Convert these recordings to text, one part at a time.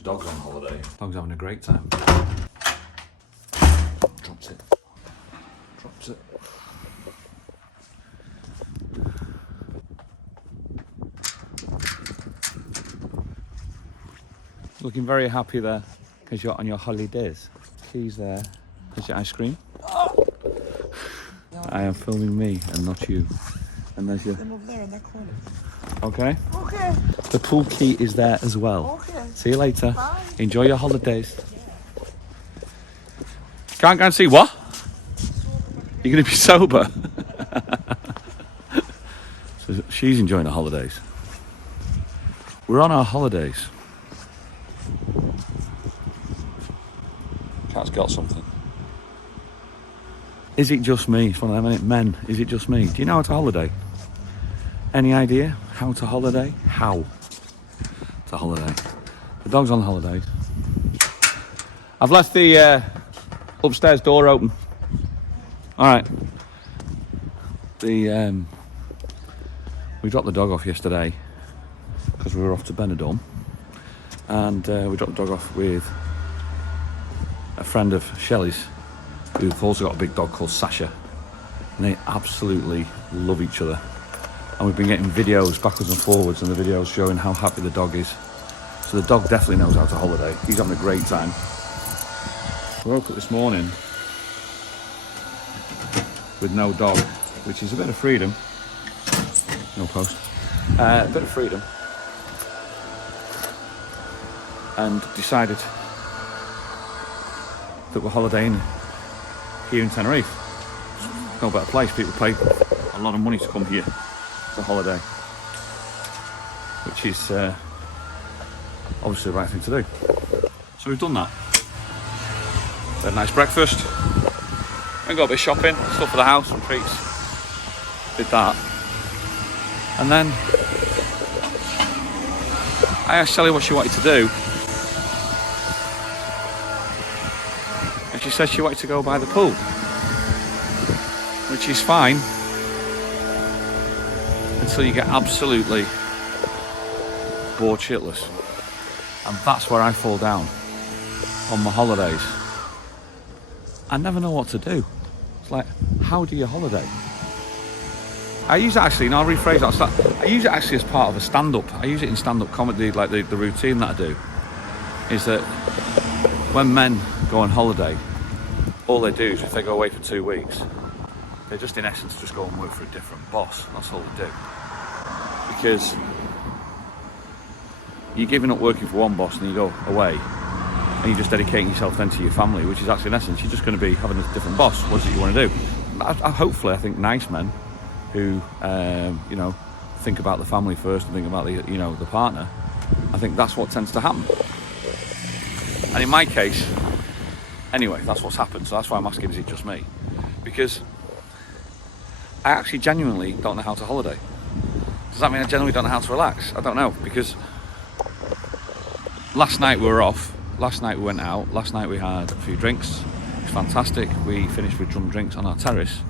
The dog's on holiday. Dog's having a great time. Drops it. Drops it. Looking very happy there because you're on your holidays. Keys there. Is your ice cream? I am filming me and not you. And there's your... I'm over there in that corner. Okay? Okay. The pool key is there as well. Okay. See you later. Bye. Enjoy your holidays. Can't go and see what? You're going to be sober? So she's enjoying her holidays. We're on our holidays. Cat's got something. Is it just me? It's one of them, isn't it? Men, is it just me? Do you know how to holiday? Any idea how to holiday? How to holiday? The dog's on holidays. I've left the upstairs door open. All right. We dropped the dog off yesterday because we were off to Benidorm, and we dropped the dog off with a friend of Shelley's who've also got a big dog called Sasha, and they absolutely love each other. And we've been getting videos backwards and forwards, and the videos showing how happy the dog is. So the dog definitely knows how to holiday. He's having a great time. We woke up this morning with no dog, which is a bit of freedom. No post. A bit of freedom. And decided that we're holidaying here in Tenerife. No better place. People pay a lot of money to come here for holiday, which is obviously the right thing to do. So we've done that. Had a nice breakfast. And got a bit of shopping, stuff for the house, some treats. Did that. And then I asked Shelly what she wanted to do. And she said she wanted to go by the pool. Which is fine. Until you get absolutely bored shitless. And that's where I fall down on my holidays. I never know what to do. It's like, how do you holiday? I use it actually, and I'll rephrase that. I use it actually as part of a stand-up. I use it in stand-up comedy, like the routine that I do. Is that when men go on holiday, all they do is if they go away for 2 weeks, they just in essence just go and work for a different boss. That's all they do. Because you're giving up working for one boss and you go away and you're just dedicating yourself then to your family, which is actually in essence you're just going to be having a different boss. What is it you want to do? Hopefully I think nice men who you know, think about the family first and think about the, you know, the partner, I think that's what tends to happen. And in my case anyway, that's what's happened. So that's why I'm asking, is it just me? Because I actually genuinely don't know how to holiday. Does that mean I genuinely don't know how to relax? I don't know, because last night we were off, last night we went out, last night we had a few drinks. It was fantastic. We finished with some drinks on our terrace,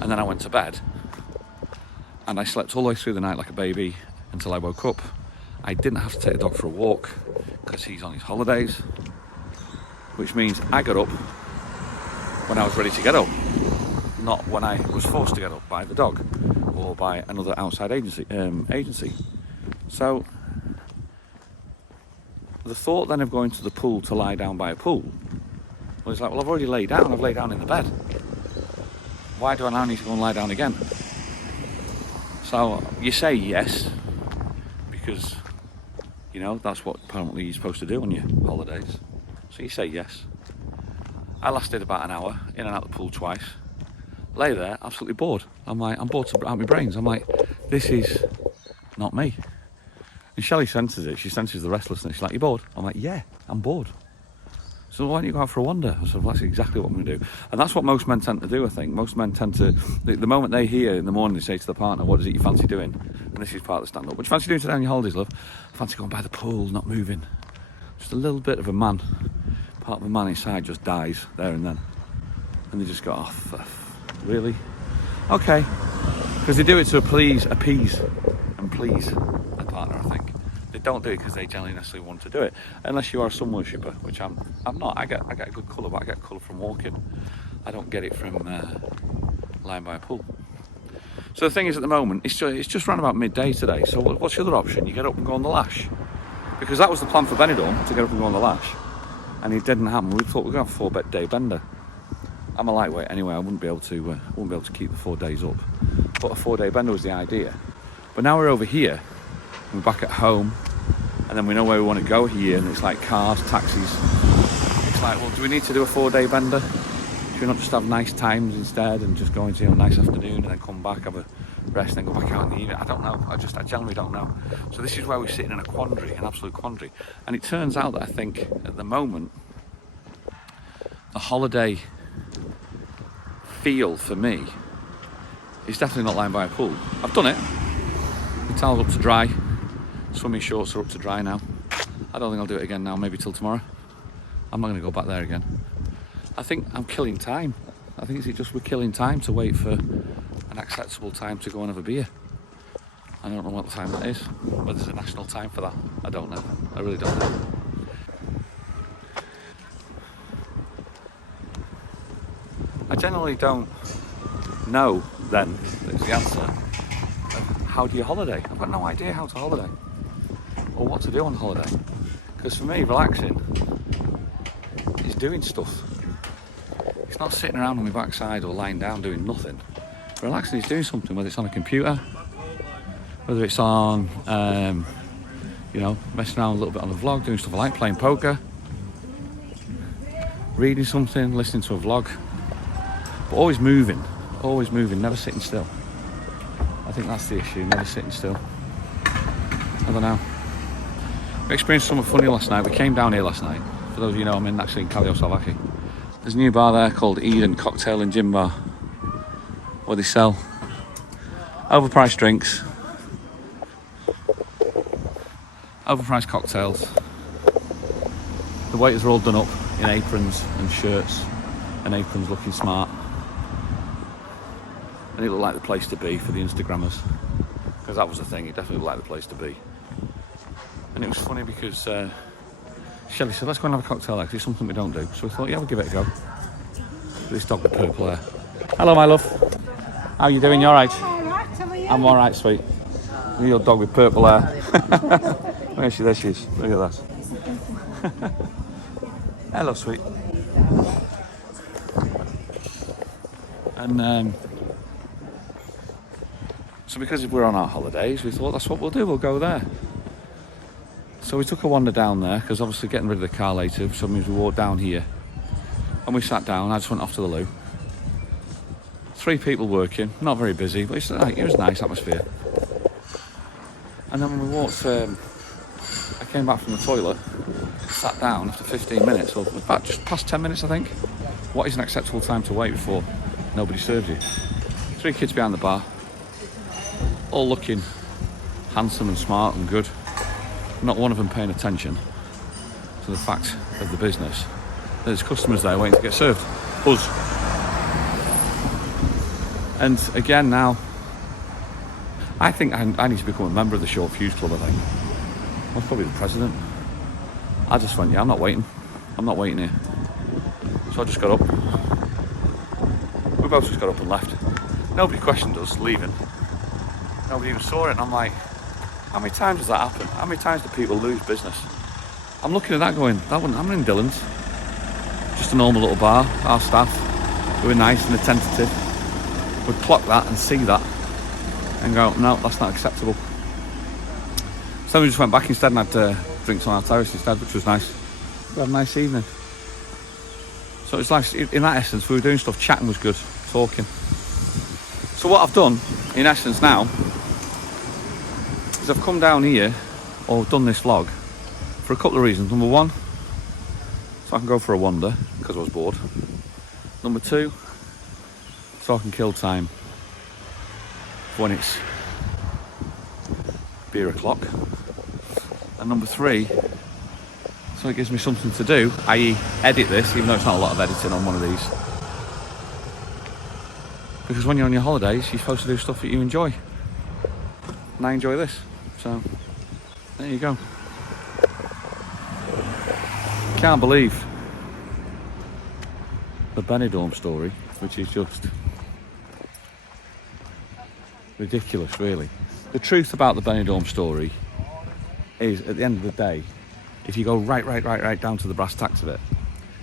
and then I went to bed. And I slept all the way through the night like a baby until I woke up. I didn't have to take the dog for a walk because he's on his holidays, which means I got up when I was ready to get up, not when I was forced to get up by the dog or by another outside agency. So the thought then of going to the pool to lie down by a pool was like, well, I've already laid down. I've laid down in the bed. Why do I now need to go and lie down again? So you say yes because, you know, that's what apparently you're supposed to do on your holidays. So you say yes. I lasted about an hour, in and out the pool twice. Lay there, absolutely bored. I'm bored to out my brains. I'm like, this is not me. And Shelley senses it. She senses the restlessness. She's like, you bored? I'm like, yeah, I'm bored. So why don't you go out for a wander? I said, well, that's exactly what I'm going to do. And that's what most men tend to do, I think. Most men tend to, the moment they hear in the morning, they say to the partner, what is it you fancy doing? And this is part of the stand-up. What do you fancy doing today on your holidays, love? I fancy going by the pool, not moving. Just a little bit of a man. Part of a man inside just dies there and then. And they just go, oh, really? Okay. Because they do it to appease and please their partner, I think. They don't do it because they generally necessarily want to do it, unless you are a sun worshipper, which I'm not. I get a good colour, but I get colour from walking. I don't get it from lying by a pool. So the thing is, at the moment, it's just around about midday today. So what's the other option? You get up and go on the lash, because that was the plan for Benidorm, to get up and go on the lash, and it didn't happen. We thought we'd have a 4-day bender. I'm a lightweight anyway. I wouldn't be able to keep the 4 days up, but a 4-day bender was the idea. But now we're over here, and we're back at home, and then we know where we want to go here, and it's like cars, taxis. It's like, well, do we need to do a 4-day bender? Should we not just have nice times instead, and just go into a nice afternoon, and then come back, have a rest, and then go back out in the evening? I don't know. I generally don't know. So this is where we're sitting in a quandary, an absolute quandary. And it turns out that I think at the moment, the holiday feel for me is definitely not lying by a pool. I've done it. The towel's up to dry. Swimming shorts are up to dry now. I don't think I'll do it again now, maybe till tomorrow. I'm not going to go back there again. I think I'm killing time. I think we're killing time to wait for an acceptable time to go and have a beer. I don't know what time that is, whether there's a national time for that. I don't know. I really don't know. I generally don't know then, is the answer. How do you holiday? I've got no idea how to holiday or what to do on holiday. Because for me, relaxing is doing stuff. It's not sitting around on my backside or lying down doing nothing. Relaxing is doing something, whether it's on a computer, whether it's on, messing around a little bit on a vlog, doing stuff I like, playing poker, reading something, listening to a vlog. But always moving, never sitting still. I think that's the issue, never sitting still. I don't know. We experienced something funny last night. We came down here last night. For those of you who know, I'm actually in Kaleo Salvaki. There's a new bar there called Eden Cocktail and Gin Bar, where they sell overpriced drinks, overpriced cocktails. The waiters are all done up in aprons and shirts, and aprons looking smart. And it looked like the place to be for the Instagrammers, because that was the thing. It definitely looked like the place to be. And it was funny because Shelley said, let's go and have a cocktail there, 'cause it's something we don't do. So we thought, yeah, we'll give it a go. This dog with purple hair. Hello, my love. How are you doing? You all right? All right, how are you? I'm all right, sweet. Your dog with purple hair. Where is she? There she is. Look at that. Hello, sweet. And so because we're on our holidays, we thought that's what we'll do. We'll go there. So we took a wander down there, because obviously getting rid of the car later, so it means we walked down here. And we sat down. I just went off to the loo. 3 people working, not very busy, but it was a nice atmosphere. And then when we walked, I came back from the toilet, sat down after 15 minutes, or about just past 10 minutes, I think. What is an acceptable time to wait before nobody serves you? 3 kids behind the bar, all looking handsome and smart and good. Not one of them paying attention to the fact of the business. There's customers there waiting to get served. Us. And again now, I think I need to become a member of the Short Fuse Club, I think. I was probably the president. I just went, yeah, I'm not waiting here. So I just got up. We both just got up and left. Nobody questioned us leaving. Nobody even saw it, and I'm like, how many times does that happen? How many times do people lose business? I'm looking at that going, I'm in Dillon's. Just a normal little bar. Our staff, who were nice and attentive, would clock that and see that and go, no, that's not acceptable. So we just went back instead and had drinks on our terrace instead, which was nice. We had a nice evening. So it's like, in that essence, we were doing stuff, chatting was good, talking. So what I've done, in essence now, is I've come down here, or done this vlog, for a couple of reasons. Number 1, so I can go for a wander, because I was bored. Number 2, so I can kill time when it's beer o'clock. And number 3, so it gives me something to do, i.e. edit this, even though it's not a lot of editing on one of these. Because when you're on your holidays, you're supposed to do stuff that you enjoy. And I enjoy this. So, there you go. can't believe the Benidorm story, which is just ridiculous, really. The truth about the Benidorm story is, at the end of the day, if you go right down to the brass tacks of it,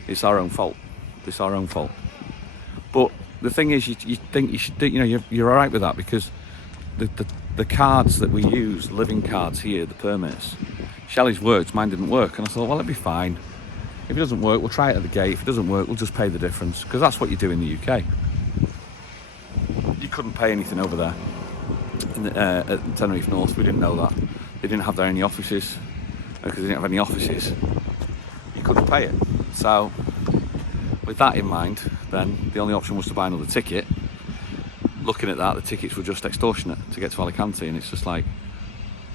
it's our own fault. It's our own fault. But the thing is, you think you should do, you know, you're all right with that, because the cards that we use, living cards here, the permits, Shelley's worked, mine didn't work, and I thought, well, it'll be fine. If it doesn't work, we'll try it at the gate. If it doesn't work, we'll just pay the difference, because that's what you do in the UK. You couldn't pay anything over there at Tenerife North. We didn't know that. They didn't have any offices, because they didn't have any offices. You couldn't pay it. So, with that in mind, then the only option was to buy another ticket. Looking at that, the tickets were just extortionate to get to Alicante, and it's just like,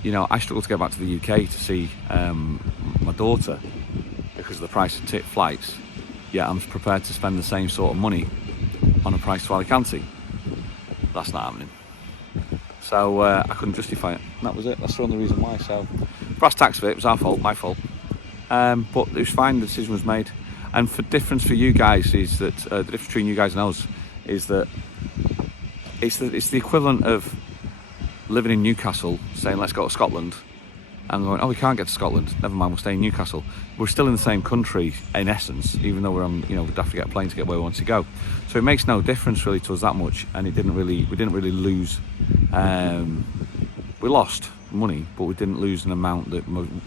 you know, I struggle to get back to the UK to see my daughter because of the price of flights. Yet I'm prepared to spend the same sort of money on a price to Alicante. That's not happening. So I couldn't justify it. And that was it. That's the only reason why. So brass tacks of it, it was our fault, my fault. But it was fine. The decision was made. And the difference for you guys is that the difference between you guys and us is that it's the equivalent of living in Newcastle, saying let's go to Scotland, and going, oh, we can't get to Scotland, never mind, we'll stay in Newcastle. We're still in the same country in essence, even though we're on, you know, we'd have to get a plane to get where we want to go. So it makes no difference really to us that much, and we didn't really lose. We lost money, but we didn't lose an amount that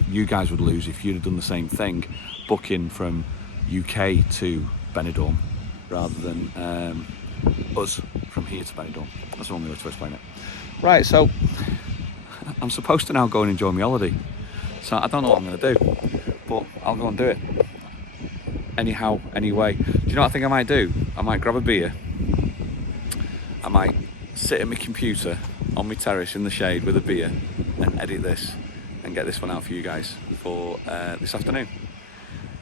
you guys would lose if you'd have done the same thing, booking from UK to Benidorm rather than us from here to Benidorm. That's the only way to explain it. Right, so I'm supposed to now go and enjoy my holiday. So I don't know what I'm going to do, but I'll go and do it. Anyhow, anyway. Do you know what I think I might do? I might grab a beer. I might sit at my computer on my terrace in the shade with a beer and edit this and get this one out for you guys for this afternoon.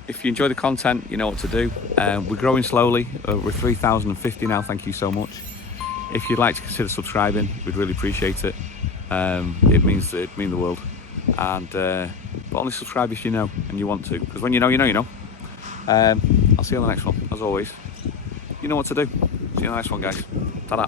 If you enjoy the content, you know what to do. We're growing slowly. We're 3,050 now, thank you so much. If you'd like to consider subscribing, we'd really appreciate it. It means the world. And but only subscribe if you know and you want to, because when you know, you know, you know. I'll see you on the next one, as always. You know what to do. See you on the next one, guys. Ta-da.